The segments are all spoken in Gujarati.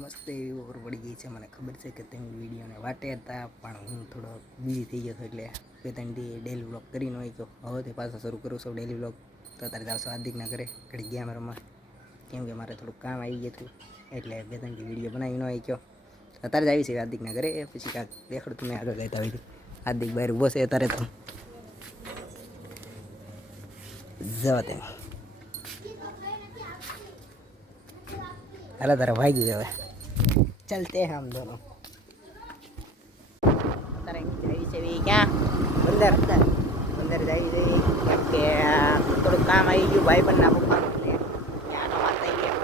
મસ્ત એવી ઓર પડી ગઈ છે. મને ખબર છે કે તમે વિડીયોને વાટે હતા, પણ હું થોડો બિઝી થઈ ગયો હતો, એટલે બે ત્રણ દી ડેલી વ્લોગ કરી ન હોય તો હવે તે પાછા શરૂ કરું છું ડેલી વ્લોગ. તો અત્યારે જાવ છું હાર્દિકના ઘરે ઘડી ગયા રમવા, કેમ કે મારે થોડુંક કામ આવી ગયું હતું, એટલે બે ત્રણ દી વિડીયો બનાવી ન હોય ગયો. અત્યારે જ આવી છે હાર્દિકના ઘરે, પછી કાંક દેખાડું તમે આગળ જતા હોય. હાર્દિક બહાર ઊભો છે અત્યારે તો જવા દે. હાલો તારે ભાગી જવે ચલતે હમ દોનો. અત્યારે આવી છે ક્યાં બંદર બંદર જાય છે, કેમ કે થોડુંક કામ આવી ગયું ભાઈ પણ ના પપ્પાનું ને ત્યાંનો વાત થઈ ગયા.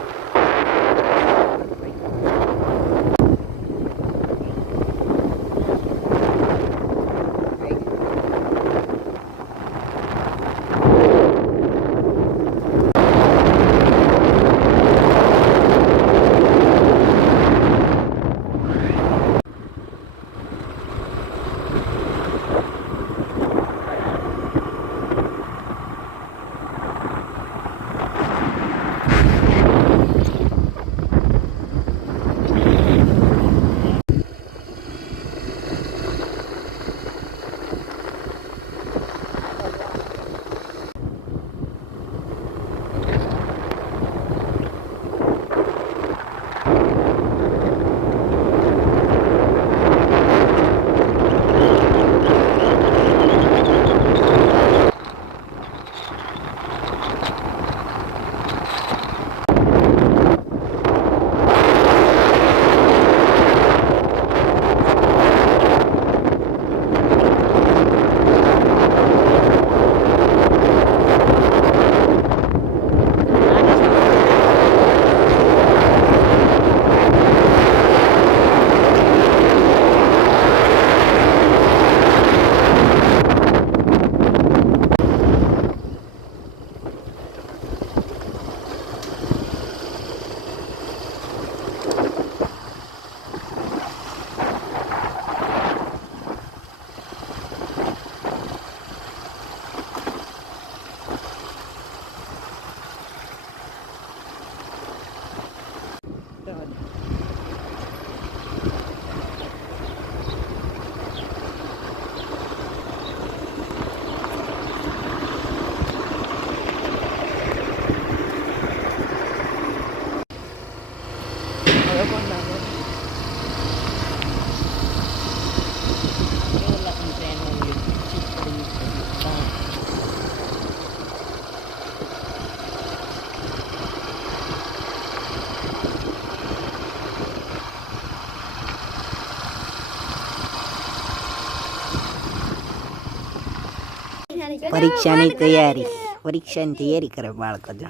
પરીક્ષાની તૈયારી કરે બાળકો. જો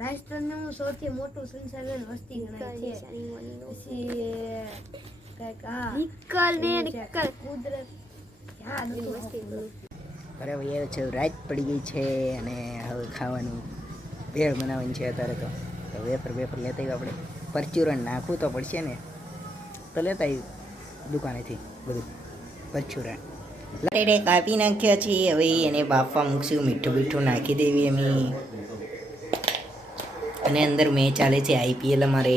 રાષ્ટ્રનું સૌથી મોટું સંસાધન વસ્તી ગણાય છે. અરે ભાઈ છે, રાત પડી ગઈ છે અને હવે ખાવાનું ભેળ બનાવવાની છે. અત્યારે તો વેફર લેતા આવ્યું આપણે. પરચુરણ નાખવું તો પડશે ને, તો લેતા આવ્યું દુકાનેથી બધું પરચુરણ. કાપી નાખ્યા છીએ, હવે એને બાફવા મૂકશું. મીઠું બીઠું નાખી દેવી અમે. અને અંદર મેચ ચાલે છે IPL અમારે.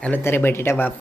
હાલો તારે બટેટા બાફ.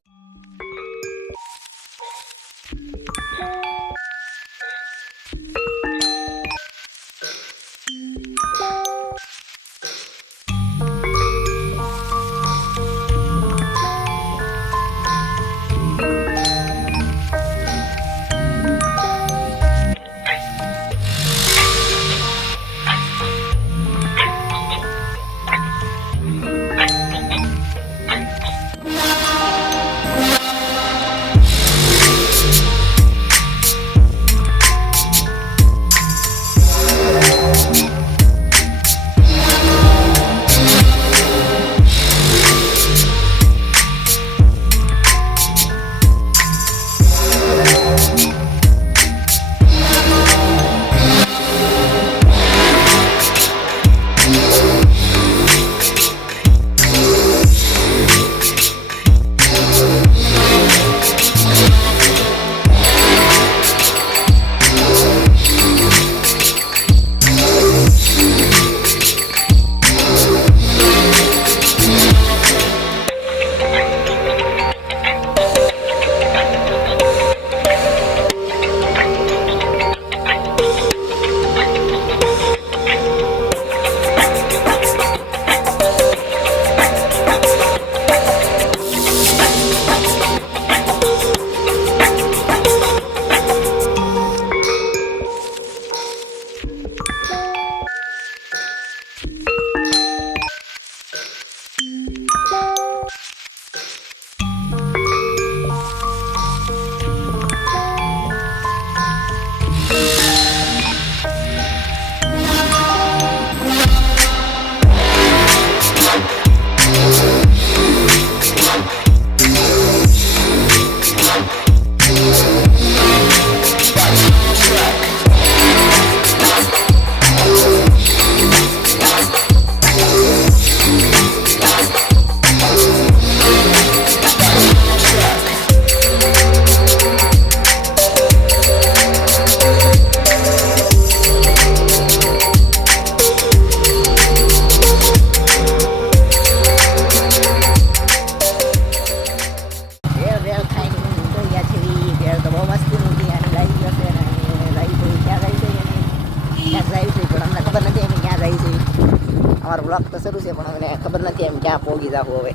અમારો બ્લોક તો શરૂ છે પણ અમને ખબર નથી એમ ક્યાં પહોંચી જવું હવે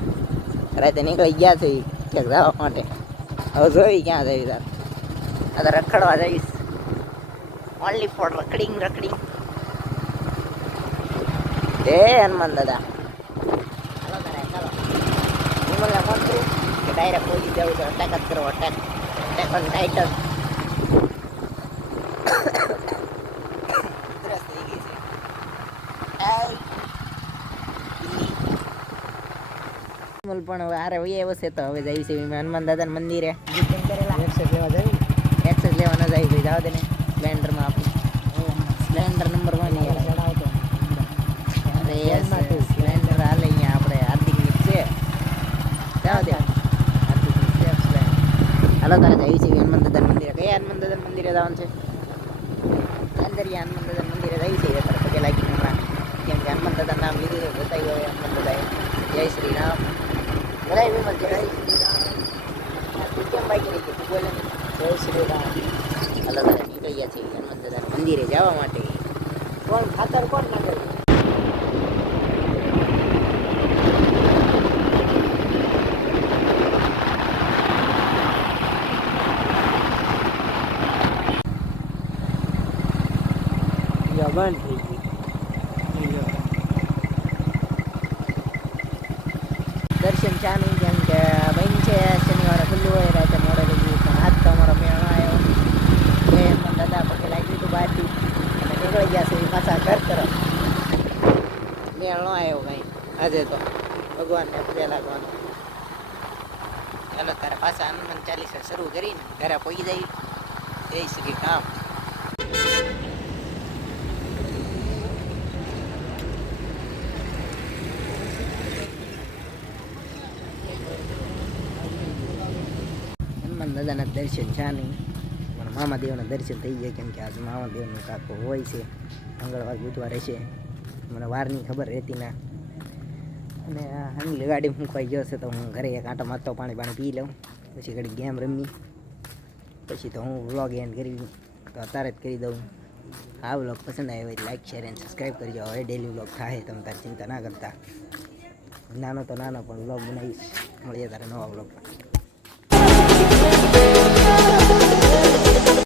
રાતે નીકળી ગયા છે ક્યાંક જવા માટે હવે જોઈ ક્યાં જઈ તાર આ તો રખડવા જઈશ ઓનલી ફોર રખડિંગ એ હનુમાન દાદા ચાલો તારે ચાલો વિમલને ફોન કરું કે ડાયરેક્ટ પહોંચી જવું છે અટેક જ કરો અટેક ઓન ટાઇટલ પણ હવે આરે વહી આવ્યો છે તો હવે જાય છે હનુમાન દાદાના મંદિરે એક્સેસ લેવા જાય એક્સેસ લેવા ન જાય ભાઈ જાવ દે ને સ્પ્લેન્ડરમાં આપણું સ્પ્લેન્ડર નંબર 1 યાર અરે સ્પ્લેન્ડર હાલે અહીંયા આપણે હાર્દિકની છે જાવ દે હાર્દિકની છે સ્પ્લેન્ડર હાલો તારે જાય છે હનુમાન દાદાના મંદિરે કયા હનુમાન દાદાના મંદિરે જવાનું છે અંદરિયા હનુમાન દાદાના મંદિરે જાય છે અત્યારે પગે લાગી હમણાં કેમ કે હનુમાન દાદા નામ લીધું છે બતાવી હોય હનુમાન દાદાએ જય શ્રી રામ બરાબર વિમલ જય કેમ બાકી રહી ગઈ બોલે જય શ્રી રામ હાલો તારે નીકળી ગયા છે હનુમાન દાદાના મંદિરે જવા માટે કોણ ખાતર કોણ નાખે બંધ થઈ ગઈ દર્શન ચા નહીં કેમ કે બંધ છે શનિવારે ખુલ્લું હોય રાતે મોડે લઈ પણ આજ તો અમારો મેળો આવ્યો એ પણ દાદા પગે લાગી દીધું બહારથી અને નીકળી ગયા છે પાછા ઘર તરફ મેળો આવ્યો ભાઈ આજે તો ભગવાનને પગે લાગવાનો ચાલો તારે પાછા હનુમાન ચાલીસા શરૂ કરીને ઘરે પહોંચી જાય જય શ્રી રામ દાદાના દર્શન છે નહીં પણ મામાદેવના દર્શન થઈ ગયા કેમ કે આજે મામાદેવનું કાકો હોય છે મંગળવાર બુધવારે છે મને વારની ખબર રહેતી ના અને હંગલી ગાડી મૂકવાઈ ગયો છે તો હું ઘરે એક આંટો મારતો પાણી પી લઉં પછી ઘડી ગેમ રમી પછી તો હું વ્લોગ એન્ડ કરી તો અત્યારે જ કરી દઉં આ વ્લોગ પસંદ આવ્યો હોય લાઈક શેર એન્ડ સબસ્ક્રાઈબ કરજો હવે ડેલી વ્લોગ થાય તમે તારી ચિંતા ના કરતા નાનો તો નાનો પણ વ્લોગ બનાવીશ મળીએ તારે નવા વ્લોગ